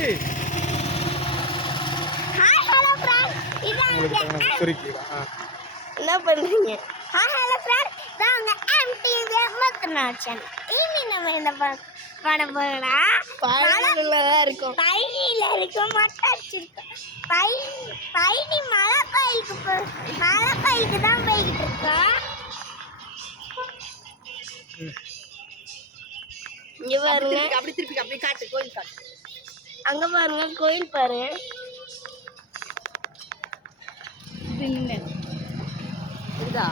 என்னாச்சு? Hi hello friend. இதாங்க குறிக்கிடா. என்ன பண்றீங்க? Hi hello friend. தாங்க MTV மத்தனாச்சன். இனி நம்ம என்ன பண்ண போறோம்னா பழனில தான் இருக்கும். பழனில இருக்கும் மத்தாச்சிருக்கு. பழனி மலை கோயிலுக்கு தான் போயிட்டு இருக்கோம். இங்க பாருங்க, அப்படி திருப்பி அப்படியே காட்டு, கோயில் காட்டு. அங்க பாருங்க, கோயில் பாருங்க. இதா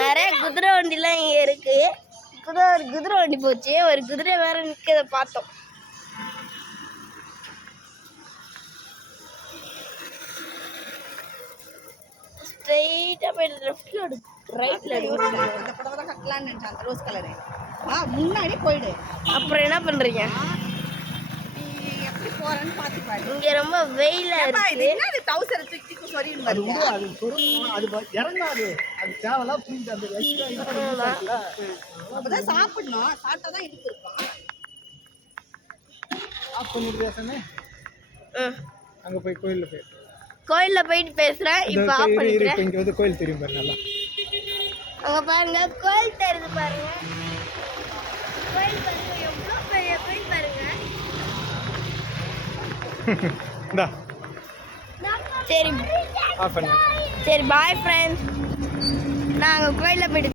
நிறைய குதிரை வண்டிலாம் இங்க இருக்கு. ஒரு குதிரை வண்டி போச்சு, ஒரு குதிரை வேற நிக்கிறத பார்த்தோம். ஸ்ட்ரைட்டா போய் லெஃப்ட்ல ரைட்ல இந்த புடவை தான் கட்டலான்னு நினைச்சேன், அந்த ரோஸ் கலரு. முன்னாடி போயிடு. அப்புறம் என்ன பண்றீங்க? நீ எப்படி போறேன்னு பார்த்து பாரு. இங்க ரொம்ப வெயிலா இருக்கு. என்ன டவுசர் தூக்கி சொறின்னு வருது. இறங்காது. அது தேவலாம் புரியுது. அந்த அப்பதான் சாப்பிடணும், சாப்பிட்டா தான் இடுப்பு இருக்கும். ஆஃப் பண்ணிட்டு பேசனே. அங்க போய் கோயில்ல போயிட்டு பேசுறேன். இப்ப ஆஃப் பண்ணிக்கிறேன். இங்க வந்து கோயில் தெரியும் பாரு நல்லா. அங்க பாருங்க, கோயில் தெரியுது பாருங்க. கோயில் பாருங்க, எவ்வளவு பெரிய கோயில் பாருங்க. இந்தா சரி ஆஃப் பண்ணு. சரி பாய் ஃப்ரெண்ட்ஸ். நாங்க கோயில்ல போயிட்டு